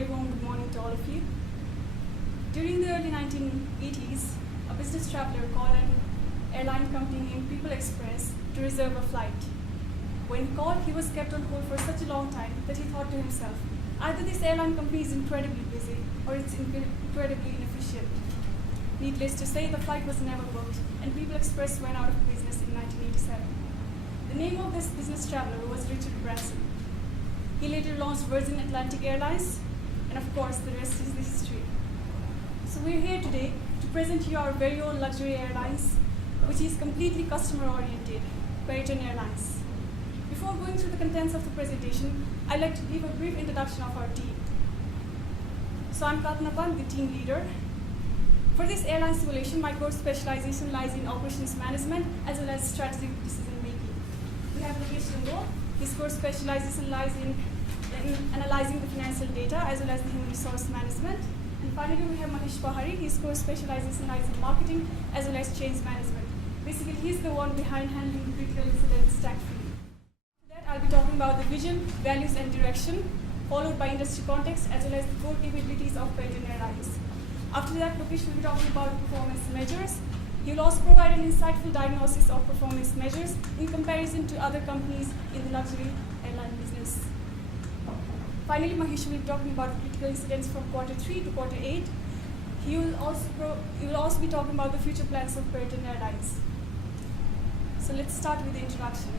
very warm good morning to all of you. During the early 1980s, a business traveler called an airline company named People Express to reserve a flight. When he called, he was kept on hold for such a long time that he thought to himself, either this airline company is incredibly busy or it's incredibly inefficient. Needless to say, the flight was never booked, and People Express went out of business in 1987. The name of this business traveler was Richard Branson. He later launched Virgin Atlantic Airlines, and of course, the rest is the history. So we're here today to present you our very own luxury airlines, which is completely customer-oriented, Peryton Airlines. Before going through the contents of the presentation, I'd like to give a brief introduction of our team. So I'm Kalpana Pant, the team leader. For this airline simulation, my core specialization lies in operations management as well as strategic decision making. We have Lokesh Lungo. His core specialization lies in analyzing the financial data as well as the human resource management. And finally, we have Manish Pahari. His core specialization lies in marketing as well as change management. Basically, he's the one behind handling the critical incidents stack-free. After that, I'll be talking about the vision, values, and direction, followed by industry context as well as the core capabilities of Peryton Airlines. After that, Lokesh will be talking about performance measures. He will also provide an insightful diagnosis of performance measures in comparison to other companies in the luxury airline business. Finally, Mahesh will be talking about critical incidents from Q3 to Q8. He will also be talking about the future plans of Peryton Airlines. So let's start with the introduction.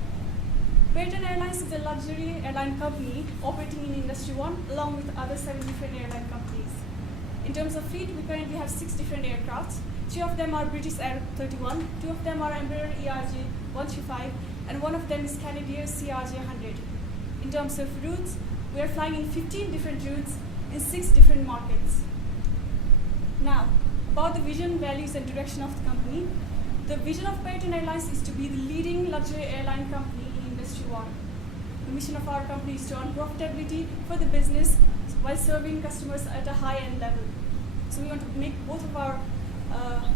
Peryton Airlines is a luxury airline company operating in Industry 1 along with other 7 different airline companies. In terms of fleet, we currently have 6 different aircrafts. 3 of them are British Air 31, 2 of them are Embraer ERJ 135, and 1 of them is Canadair CRJ 100. In terms of routes, we are flying in 15 different routes in 6 different markets. Now, about the vision, values, and direction of the company. The vision of Peryton Airlines is to be the leading luxury airline company in Industry 1. The mission of our company is to earn profitability for the business while serving customers at a high-end level. So we want to make both of our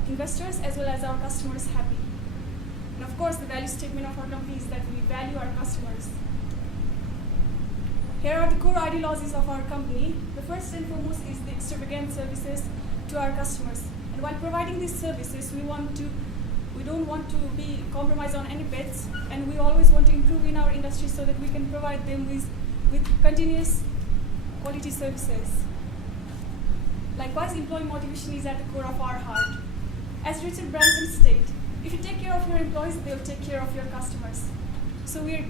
investors as well as our customers happy. And of course, the value statement of our company is that we value our customers. Here are the core ideologies of our company. The first and foremost is the extravagant services to our customers. And while providing these services, we don't want to be compromised on any bets, and we always want to improve in our industry so that we can provide them with continuous quality services. Likewise, employee motivation is at the core of our heart. As Richard Branson stated, if you take care of your employees, they'll take care of your customers. So we're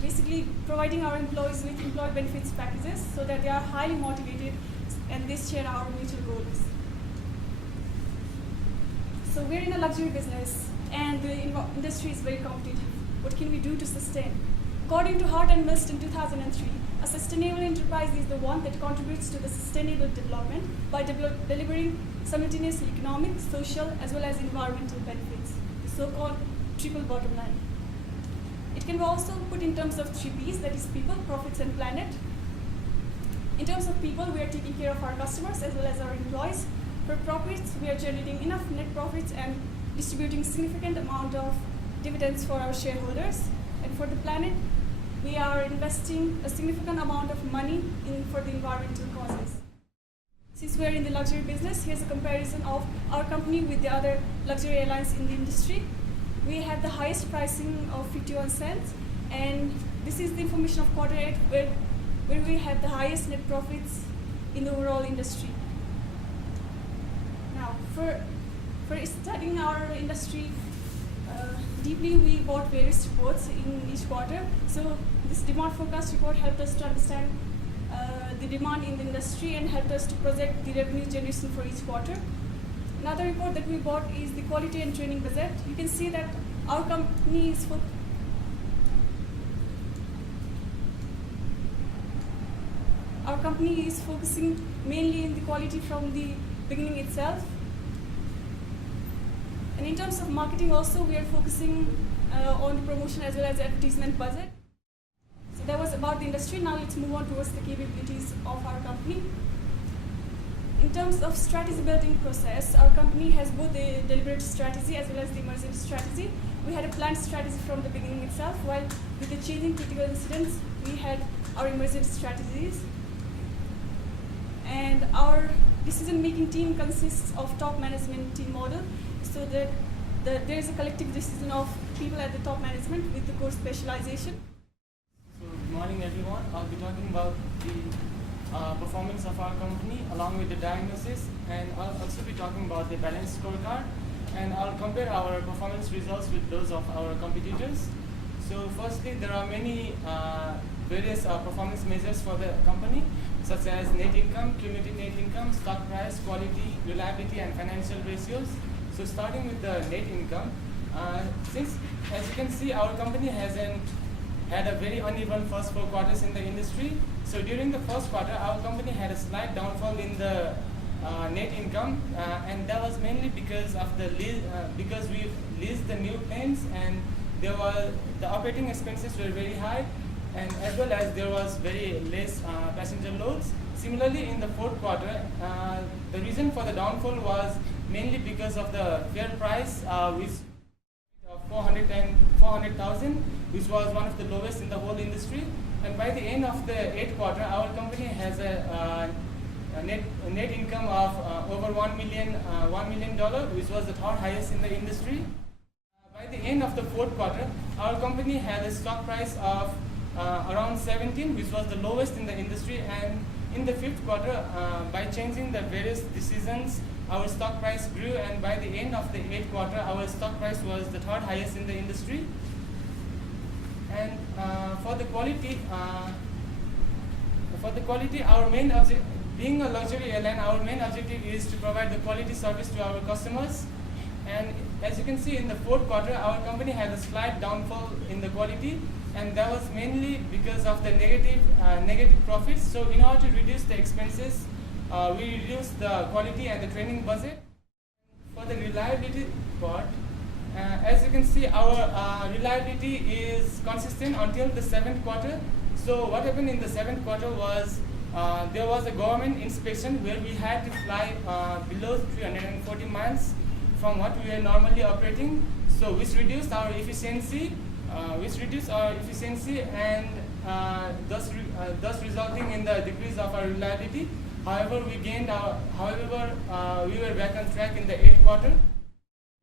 basically providing our employees with employee benefits packages so that they are highly motivated and they share our mutual goals. So we're in a luxury business and the industry is very competitive. What can we do to sustain? According to Hart and Mills in 2003, a sustainable enterprise is the one that contributes to the sustainable development by delivering simultaneously economic, social, as well as environmental benefits, the so-called triple bottom line. It can be also put in terms of 3 Ps, that is people, profits, and planet. In terms of people, we are taking care of our customers as well as our employees. For profits, we are generating enough net profits and distributing significant amount of dividends for our shareholders. And for the planet, we are investing a significant amount of money for the environmental causes. Since we are in the luxury business, here's a comparison of our company with the other luxury airlines in the industry. We have the highest pricing of 51 cents, and this is the information of Q8 where we have the highest net profits in the overall industry. Now, for studying our industry deeply, we bought various reports in each quarter. So this demand forecast report helped us to understand the demand in the industry and helped us to project the revenue generation for each quarter. Another report that we bought is the quality and training budget. You can see that our company is focusing mainly in the quality from the beginning itself. And in terms of marketing also, we are focusing on the promotion as well as advertisement budget. So that was about the industry. Now let's move on towards the capabilities of our company. In terms of strategy building process, our company has both the deliberate strategy as well as the emergent strategy. We had a planned strategy from the beginning itself, while with the changing critical incidents, we had our emergent strategies. and our decision-making team consists of top management team model, so that there is a collective decision of people at the top management with the core specialization. So, good morning everyone. I'll be talking about the performance of our company along with the diagnosis, and I'll also be talking about the balanced scorecard, and I'll compare our performance results with those of our competitors. So firstly, there are many various performance measures for the company, such as net income, cumulative net income, stock price, quality, reliability, and financial ratios. So starting with the net income, since as you can see, our company hasn't had a very uneven first 4 quarters in the industry. So during the first quarter, our company had a slight downfall in the net income, and that was mainly because of the because we leased the new planes, and the operating expenses were very high, and as well as there was very less passenger loads. Similarly, in the fourth quarter, the reason for the downfall was mainly because of the fare price, which 400,000, which was one of the lowest in the whole industry. And by the end of the 8th quarter, our company has a net income of over $1 million, which was the third highest in the industry. By the end of the 4th quarter, our company had a stock price of around 17, which was the lowest in the industry. And in the 5th quarter, by changing the various decisions, our stock price grew, and by the end of the 8th quarter, our stock price was the third highest in the industry. And for the quality, our main objective, being a luxury airline, our main objective is to provide the quality service to our customers. And as you can see, in the 4th quarter, our company had a slight downfall in the quality, and that was mainly because of the negative profits. So in order to reduce the expenses, we reduced the quality and the training budget. For the reliability part, as you can see, our reliability is consistent until the 7th quarter. So what happened in the 7th quarter was there was a government inspection where we had to fly below 340 miles from what we were normally operating. So which reduced our efficiency, and thus resulting in the decrease of our reliability. However, we were back on track in the 8th quarter.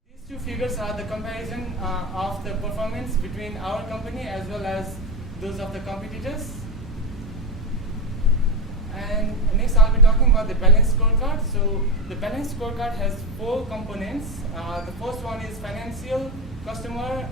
These two figures are the comparison of the performance between our company as well as those of the competitors. And next, I'll be talking about the balanced scorecard. So the balanced scorecard has 4 components. The first one is financial, customer,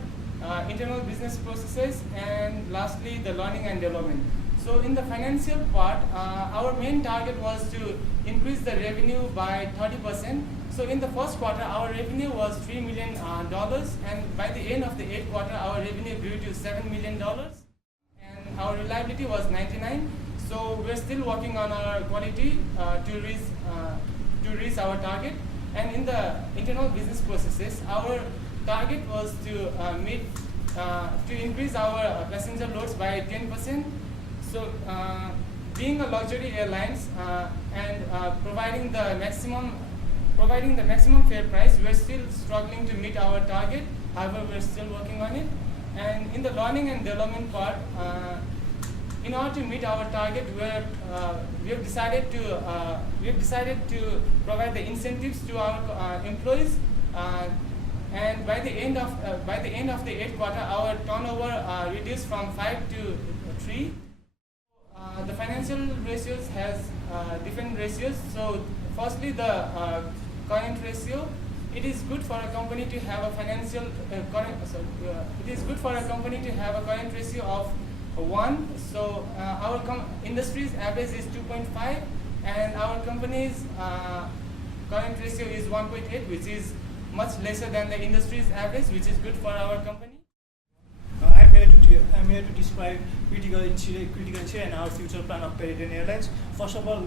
internal business processes, and lastly, the learning and development. So in the financial part, our main target was to increase the revenue by 30%. So in the first quarter, our revenue was $3 million, and by the end of the 8th quarter, our revenue grew to $7 million, and our reliability was 99. So we're still working on our quality to reach our target. And in the internal business processes, our target was to increase our passenger loads by 10%. So being a luxury airlines and providing the maximum fare price, we're still struggling to meet our target. However, we're still working on it. And in the learning and development part, in order to meet our target, we have decided to provide the incentives to our employees. And by the end of the 8th quarter, our turnover reduced from 5 to 3. The financial ratios has different ratios. So firstly, the current ratio. It is good for a company to have a current ratio of 1. So our industry's average is 2.5, and our company's current ratio is 1.8, which is much lesser than the industry's average, which is good for our company. I'm here to describe critical incident and our future plan of Peryton Airlines. First of all,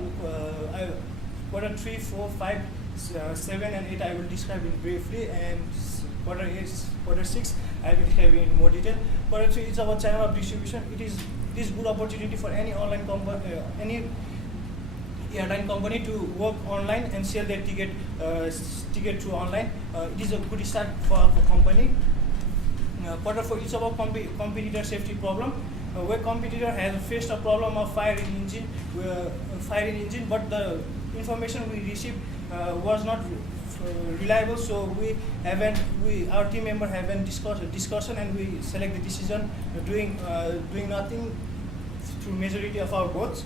quarter 3, 4, 5, 7, and 8 I will describe in briefly, and quarter 6 I will describe in more detail. Quarter 3 is about channel of distribution. It is good opportunity for any online company, any airline company to work online and sell their ticket through online. It is a good start for company. Quarter 4 is about competitor safety problem. where competitor has faced a problem of firing engine, but the information we received was not reliable. So our team member haven't discussion, and we select the decision doing nothing through majority of our votes.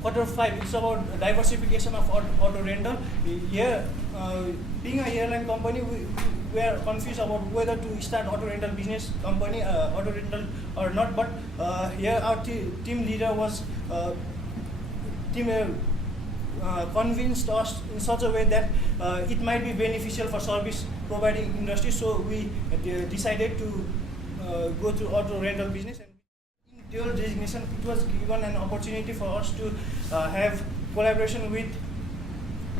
Quarter 5, it's about diversification of auto rental. Here, being a airline company, we are confused about whether to start auto rental business company, auto rental or not. But here our team leader was convinced us in such a way that it might be beneficial for service providing industry. So we decided to go to auto rental business. Dual designation, it was given an opportunity for us to have collaboration with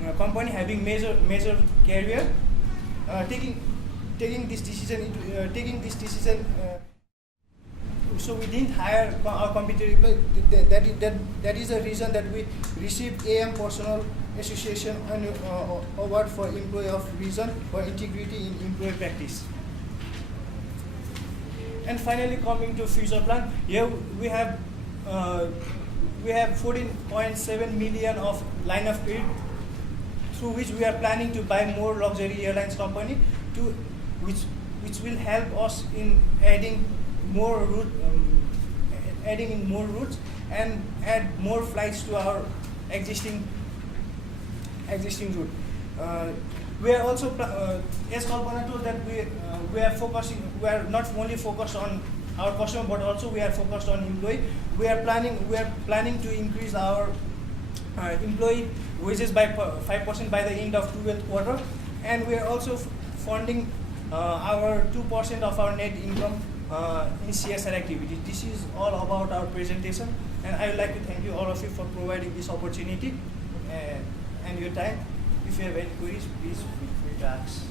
a company having major carrier. Taking this decision, so we didn't hire our competitor. That is the reason that we received AM Personal Association award for Employee of Reason for integrity in employee practice. And finally, coming to future plan, here we have 14.7 million of line of credit, through which we are planning to buy more luxury airlines company, which will help us in adding more routes and add more flights to our existing route. We are also, as Kalpana told, that we are not only focused on our customer, but also we are focused on employee. We are planning to increase our employee wages by 5% by the end of 12th quarter, and we are also funding our 2% of our net income in CSR activity. This is all about our presentation, and I would like to thank you all of you for providing this opportunity and your time. If you have any queries, please feel free to ask.